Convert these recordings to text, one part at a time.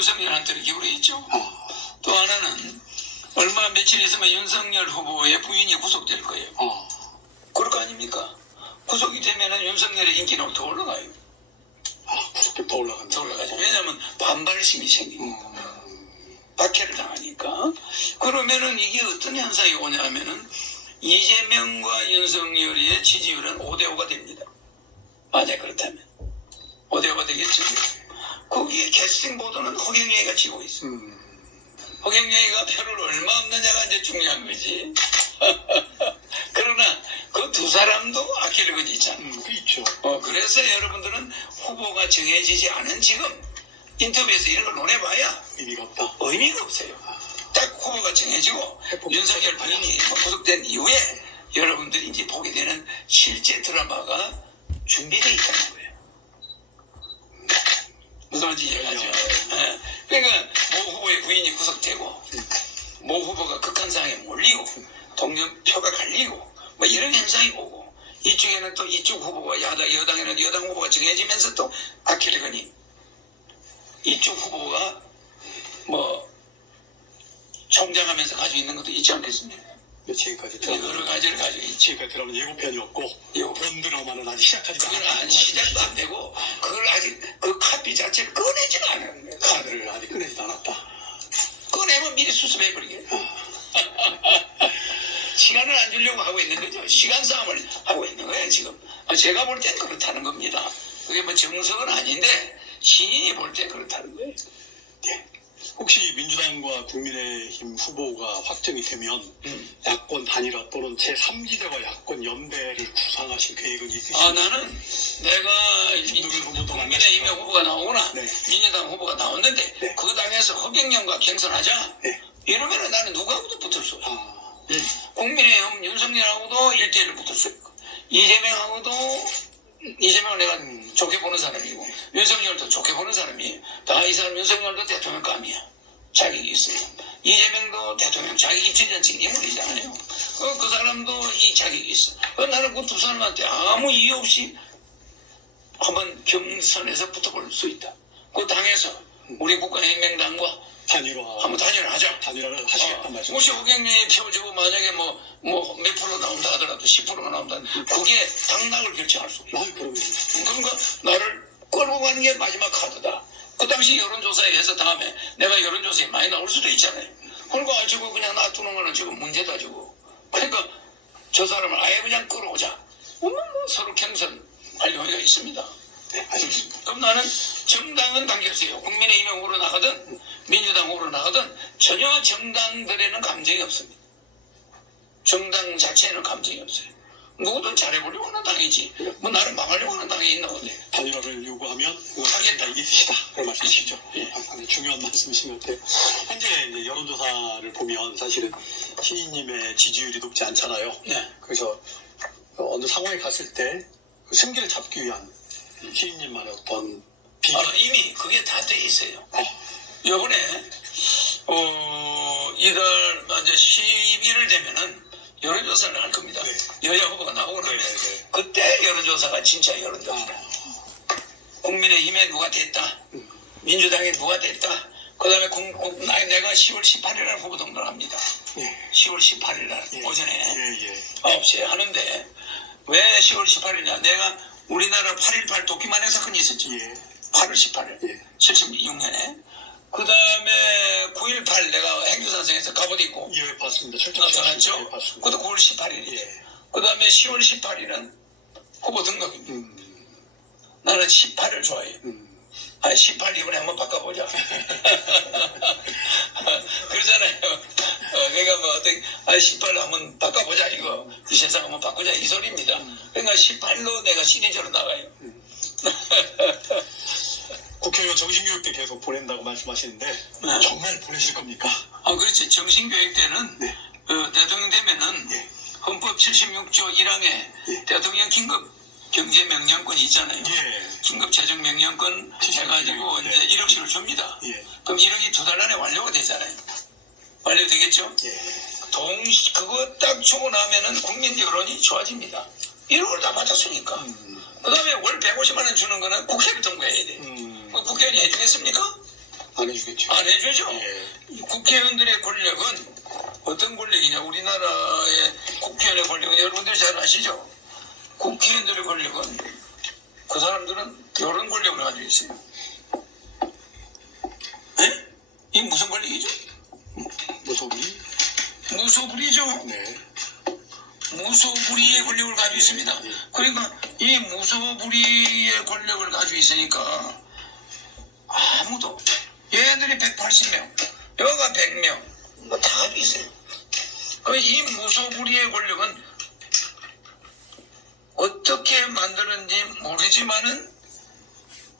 윤석열한테는 기울어 있죠. 또 하나는 얼마 며칠 있으면 윤석열 후보의 부인이 구속될 거예요. 그럴 거 아닙니까? 구속이 되면은 윤석열의 인기는 더 올라가요. 구속도 더 올라간다. 더 올라가죠. 왜냐하면 반발심이 생기니까. 박해를 당하니까. 그러면은 이게 어떤 현상이 오냐면은 이재명과 윤석열의 지지율은 5대5가 됩니다. 만약 그렇다면 5대5가 되겠죠. 거기에 캐스팅 보도는 허경영이가 지고 있어. 허경영이가 표를 얼마 얻느냐가 이제 중요한 거지. 그러나 그 두 사람도 아킬레근이 있잖아. 그렇죠. 그래서 여러분들은 후보가 정해지지 않은 지금 인터뷰에서 이런 걸 논해봐야 의미가 없다. 의미가 없어요. 딱 후보가 정해지고 윤석열 부인이 구속된 이후에 여러분들이 이제 보게 되는 실제 드라마가 준비되어 있다는 거예요. 무슨 말인지 이해가죠? 그러니까 모 후보의 부인이 구속되고 모 후보가 극한 상황에 몰리고 동정표가 갈리고 뭐 이런 현상이 오고 이쪽에는 또 이쪽 후보가 여당에는 여당 후보가 정해지면서 또 아킬레근이 이쪽 후보가 뭐 총장하면서 가지고 있는 것도 있지 않겠습니까? 지금까지 여러 가지를 가지고 있지. 지금까지 드라마는 예고편이었고 본 드라마는 아직 시작하지도 그걸 않았다. 시작도 안 되고 그걸 아직 그 카피 자체를 꺼내지가 않은 거예요. 카드를 아직 꺼내지도 않았다. 꺼내면 미리 수습해버리게. 시간을 안 주려고 하고 있는 거죠. 시간 싸움을 하고 있는 거예요 지금. 제가 볼 땐 그렇다는 겁니다. 그게 뭐 정석은 아닌데 시인이 볼 때 그렇다는 거예요. 예. 혹시 민주당과 국민의힘 후보가 확정이 되면 야권 단일화 또는 제3지대와 야권 연대를 구상하실 계획은 있으신가요? 나는 내가 국민의힘 후보가 나오거나 민주당 후보가 나왔는데 그 당에서 허경영과 경선하자 이러면 나는 누구하고도 붙을 수 없어. 국민의힘 윤석열하고도 1대1을 붙을 수 있고 이재명을 내가 좋게 보는 사람이고 윤석열도 좋게 보는 사람이에요. 다 이 사람 윤석열도 대통령감이야. 자격이 있어요. 이재명도 대통령 자격 입증된 인물이잖아요. 그 사람도 이 자격이 있어. 나는 그 두 사람한테 아무 이유 없이 한번 경선에서 붙어볼 수 있다. 그 당에서 우리 국가혁명당과 한번 단일화하자. 단일화를 하시겠단 말씀. 혹시 허경영이 펴주고 만약에 몇 프로 나온다 하더라도 10%가 나온다. 그게 당락을 결정할 수 있어요. 그러니까 나를 끌고 가는 게 마지막 카드다. 그 당시 여론조사에 해서 다음에 내가 여론조사에 많이 나올 수도 있잖아요. 그러니까 저거 그냥 놔두는 거는 지금 문제다 저거. 그러니까 저 사람을 아예 그냥 끌어오자. 서로 경선할 용의가 있습니다. 네, 알겠습니다. 그럼 나는 정당은 당겼어요. 국민의힘 후보로 나가든 민주당 후보로 나가든 전혀 정당들에는 감정이 없습니다. 정당 자체에는 감정이 없어요. 누구든 잘해보려고 하는 당이지. 뭐 나를 망하려고 하는 당이 있나 본데. 단일화를 요구하면 하겠다. 있으시다. 그런 말씀이시죠. 상당히 중요한 말씀이신 것 같아요. 현재 이제 여론조사를 보면 사실은 시인님의 지지율이 높지 않잖아요. 그래서 어느 상황에 갔을 때 승기를 잡기 위한 시인님만의 어떤 이미 그게 다 돼 있어요. 요번에 이달 이제 11월 되면은 여론조사를 할 겁니다. 여야 후보가 나오고 나면 그때 여론조사가 진짜 여론조사다. 국민의힘에 누가 됐다. 민주당에 누가 됐다. 그 다음에 내가 10월 18일 날 후보 등록을 합니다. 10월 18일 날 오전에 9시에 하는데 왜 10월 18일이냐. 내가 우리나라 8.18 도끼만의 사건이 있었죠. 8월 18일 76년에 그 다음에 9.18 내가 행주산성에서 갑옷 입고 봤습니다. 나타났죠. 그것도 9월 18일이에요. 그 다음에 10월 18일은 후보 등록입니다. 나는 18을 좋아해요. 18 이번에 한번 바꿔보자. 그러잖아요. 그러니까 뭐 어떻게 18로 한번 바꿔보자 이거. 이 세상 한번 바꾸자 이 소리입니다. 그러니까 18로 내가 시리즈로 나가요. 국회의원 정신교육 때 계속 보낸다고 말씀하시는데 정말 보내실 겁니까? 그렇지. 정신교육 때는 대통령 되면은 헌법 76조 1항에 대통령 긴급 경제명령권이 있잖아요. 긴급 재정명령권 해가지고 이제 1억씩을 줍니다. 그럼 1억이 2달 안에 완료가 되잖아요. 완료되겠죠? 그거 딱 주고 나면은 국민 여론이 좋아집니다. 1억을 다 받았으니까. 그 다음에 월 150만 원 주는 거는 국회를 통과해야 돼. 국회의원이 해주겠습니까? 안 해주겠죠. 안 해주죠. 예. 이 국회의원들의 권력은 어떤 권력이냐? 우리나라의 국회의원의 권력은 여러분들이 잘 아시죠? 국회의원들의 권력은 그 사람들은 이런 권력을 가지고 있어요. 에? 이 무슨 권력이죠? 무소불위? 무소불위죠. 네. 무소불위의 권력을 가지고 있습니다. 그러니까 이 무소불위의 권력을 가지고 있으니까 아무도 얘네들이 180명, 여가 100명 뭐 다 가지고 있어요. 이 무소불위의 권력은 어떻게 만들었는지 모르지만은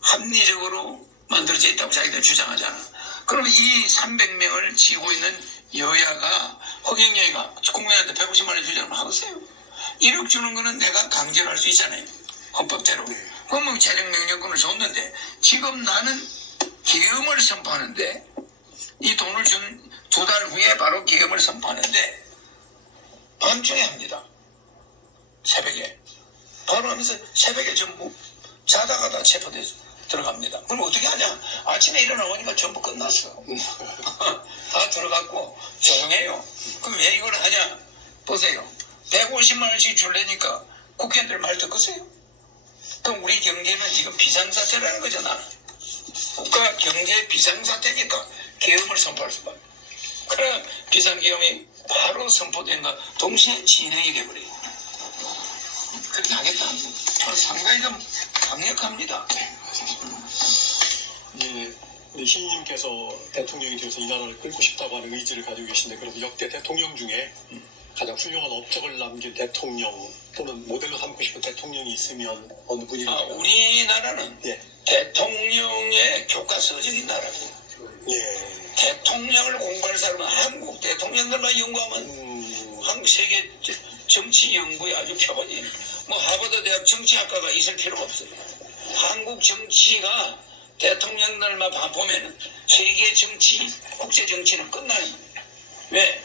합리적으로 만들어져 있다고 자기들 주장하잖아. 그럼 이 300명을 지고 있는 여야가 허경영이가 국민한테 150만 원 주자면 하겠어요. 1억 주는 거는 내가 강제로 할 수 있잖아요. 헌법대로. 그러면 재정명령권을 줬는데 지금 나는 계엄을 선포하는데 이 돈을 준 2달 후에 바로 계엄을 선포하는데 밤중에 합니다. 새벽에. 바로 하면서 새벽에 전부 자다가다 체포돼서 들어갑니다. 그럼 어떻게 하냐? 아침에 일어나보니까 전부 끝났어. 다 들어갔고 조용해요. 그럼 왜 이걸 하냐? 보세요. 150만 원씩 줄래니까 국회의원들 말 듣겠어요? 그럼 우리 경제는 지금 비상사태라는 거잖아. 국가 경제 비상사태니까 계엄을 선포할 수밖에. 그래 비상계엄이 바로 선포된가 동시에 진행이 돼버려요. 그렇게 하겠다. 저는 상당히 좀 강력합니다. 예, 우리 신님께서 대통령이 되어서 이 나라를 끌고 싶다고 하는 의지를 가지고 계신데 그럼 역대 대통령 중에 가장 훌륭한 업적을 남긴 대통령 또는 모델로 삼고 싶은 대통령이 있으면 어느 분일까요? 우리나라는 예. 대통령의 교과서적인 나라고. 예. 대통령을 공부할 사람은 한국 대통령들만 연구하면 한국 세계 정치 연구에 아주 표본이 뭐 하버드 대학 정치학과가 있을 필요가 없어요. 한국 정치가 대통령들만 보면은 세계 정치, 국제 정치는 끝나니. 왜?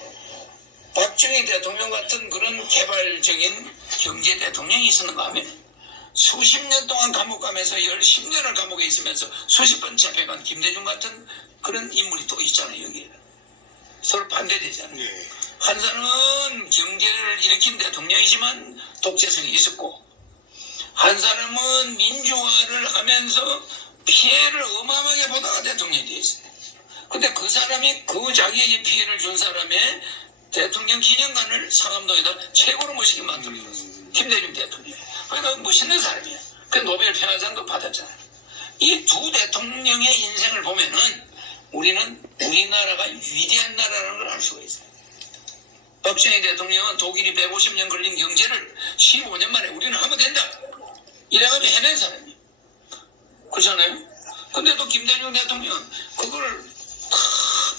박정희 대통령 같은 그런 개발적인 경제 대통령이 있었는가 하면 수십 년 동안 감옥 가면서 10년을 감옥에 있으면서 수십 번 잡혀간 김대중 같은 그런 인물이 또 있잖아요. 여기에. 서로 반대되잖아요. 예. 한 사람은 경제를 일으킨 대통령이지만 독재성이 있었고 한 사람은 민주화를 하면서 피해를 어마어마하게 보다가 대통령이 되어 있어요. 근데 그 사람이 그 자기에게 피해를 준 사람의 대통령 기념관을 상암동에다 최고로 멋있게 만들어줬어요. 김대중 대통령. 그러니까 멋있는 사람이야. 그 노벨 평화상도 받았잖아요. 이 두 대통령의 인생을 보면은 우리는 우리나라가 위대한 나라라는 걸 알 수가 있어요. 박정희 대통령은 독일이 150년 걸린 경제를 15년 만에 우리는 하면 된다. 이래가지고 해낸 사람이에요. 그렇잖아요? 근데도 김대중 대통령은 그걸 다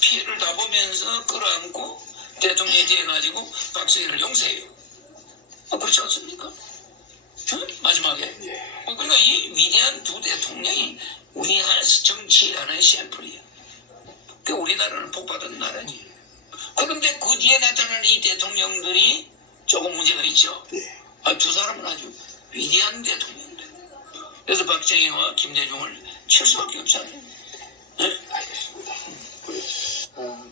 피해를 다 보면서 끌어안고 대통령이 돼가지고 박정희를 용서해요. 그렇지 않습니까? 응? 마지막에. 그러니까 이 위대한 두 대통령이 우리나라 정치의 하나의 샘플이에요. 그 우리나라는 복받은 나라지. 그런데 그 뒤에 나타나는 이 대통령들이 조금 문제가 있죠. 두 사람은 아주 위대한 대통령들. 그래서 박정희와 김대중을 칠 수밖에 없잖아요. 네? 알겠습니다.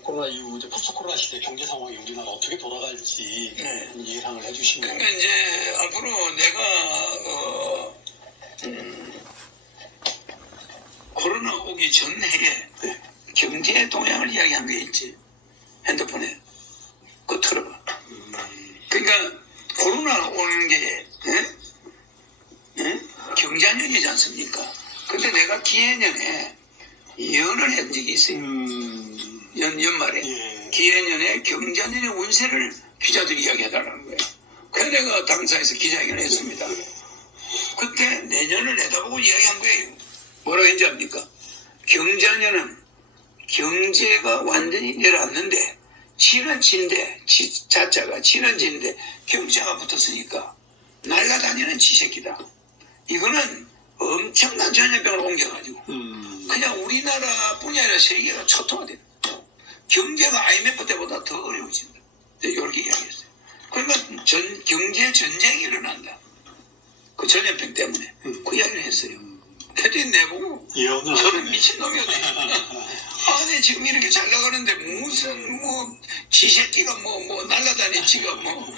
코로나 이후 이제 포스트 코로나 시대 경제 상황이 우리나라 어떻게 돌아갈지 예상을 해주시면. 그러니까 이제 앞으로 내가 코로나 오기 전 해에 경제 동향을 이야기한 게 있지. 핸드폰에. 그거 틀어봐. 그러니까 코로나 오는 게 경자년이지 않습니까? 근데 내가 기해년에 예언을 한 적이 있어요. 연말에. 예. 기해년에 경자년의 운세를 기자들이 이야기해달라는 거예요. 그래서 내가 당사에서 기자회견을 했습니다. 그때 내년을 내다보고 이야기한 거예요. 뭐라고 했는지 압니까? 경자년은 경제가 완전히 내려왔는데 진원지인데 자자가 진원지인데 경자가 붙었으니까 날아다니는 지새끼다. 이거는 엄청난 전염병을 옮겨가지고 그냥 우리나라뿐이 아니라 세계가 초토화돼. 경제가 IMF 때보다 더 어려워진다. 이렇게 이야기했어요. 그러니까 경제 전쟁이 일어난다. 그 전염병 때문에 그 이야기를 했어요. 패디 내보고 예언을 저는 미친놈이었네. 아니 지금 이렇게 잘 나가는데 무슨 뭐 지새끼가 뭐 날라다니 지가 뭐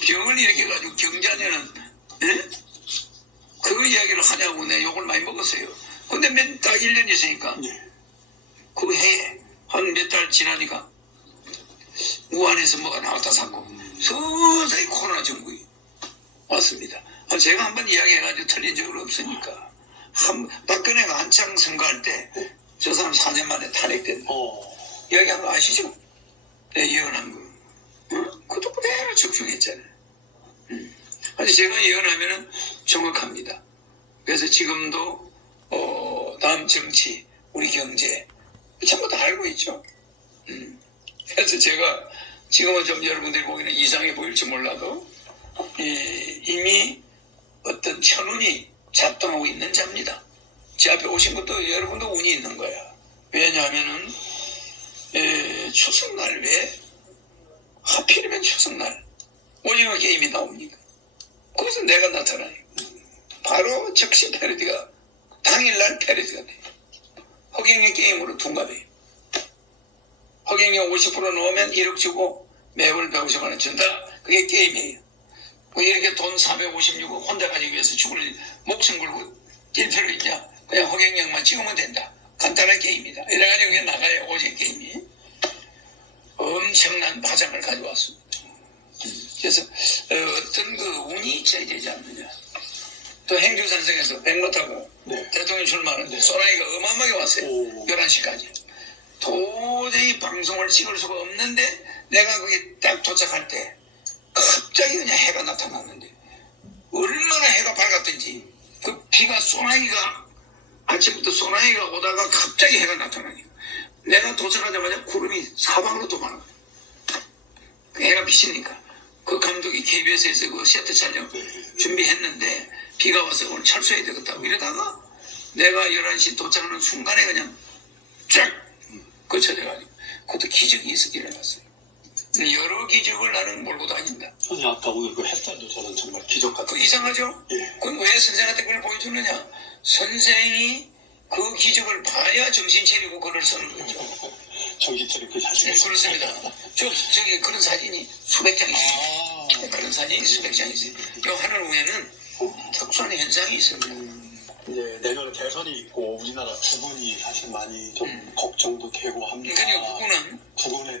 병을 이렇게 가지고 경자녀는 예? 그 이야기를 하냐고 내 욕을 많이 먹었어요. 근데 딱 1년 있으니까 그 해에 한 몇 달 지나니까 우한에서 뭐가 나왔다 샀고 서서히 코로나 정국이 왔습니다. 제가 한번 이야기해가지고 틀린 적은 없으니까 박근혜가 한창 선거할 때 저 사람 4년 만에 탄핵된다. 이야기한 거 아시죠? 네, 예언한 거. 그것도 그대로 적중했잖아요. 아니 제가 예언하면은 정확합니다. 그래서 지금도 다음 정치, 우리 경제 전부 다 알고 있죠. 그래서 제가 지금은 좀 여러분들이 보기에는 이상해 보일지 몰라도 이미 어떤 천운이 작동하고 있는 자입니다. 제 앞에 오신 것도 여러분도 운이 있는 거야. 왜냐하면은 추석날 왜 하필이면 추석날 오징어 게임이 나옵니까? 거기서 내가 나타나요. 바로 즉시 패러디가 당일날 패러디가 돼요. 허경영 게임으로 둔갑해요. 허경영 50% 넣으면 1억 주고 매월 150만 원 준다. 그게 게임이에요. 뭐 이렇게 돈 456억 혼자 가지기 위해서 죽을 목숨 걸고 뛸 필요 있냐? 그냥 허경영만 찍으면 된다. 간단한 게임이다. 이래가지고 그냥 나가요. 오징어 게임이. 엄청난 파장을 가져왔습니다. 그래서 어떤 그 운이 있어야 되지 않느냐. 또 행주산성에서 백마 타고 대통령 출마하는데 소나기가 어마어마하게 왔어요. 11시까지. 도저히 방송을 찍을 수가 없는데 내가 거기 딱 도착할 때 갑자기 그냥 해가 나타났는데 얼마나 해가 밝았던지 그 비가 소나기가 아침부터 소나기가 오다가 갑자기 해가 나타나니까 내가 도착하자마자 구름이 사방으로 도망가요. 그 해가 비치니까 그 감독이 KBS에서 그 세트 촬영 준비했는데 비가 와서 오늘 철수해야 되겠다고 이러다가 내가 11시 도착하는 순간에 그냥 쫙 거쳐져가지고 그것도 기적이 있어 일어났어요. 여러 기적을 나는 몰고 다닌다. 선생님 아까 오늘 그 햇살도 저는 정말 기적 같아요. 그 이상하죠? 그건 왜 선생한테 그걸 보여주느냐? 선생이 그 기적을 봐야 정신 차리고 글을 쓰는 거죠. 정신 차리고 자신 있어요. 그렇습니다. 저기 그런 사진이 수백 장 있어요. 그런 사진이 수백 장 있어요. 이 하늘 위에는 특수한 현상이 있습니다. 이제 내년에 대선이 있고 우리나라 부분이 사실 많이 좀 걱정도 되고 합니다. 그러니까 그거는 부분에 대한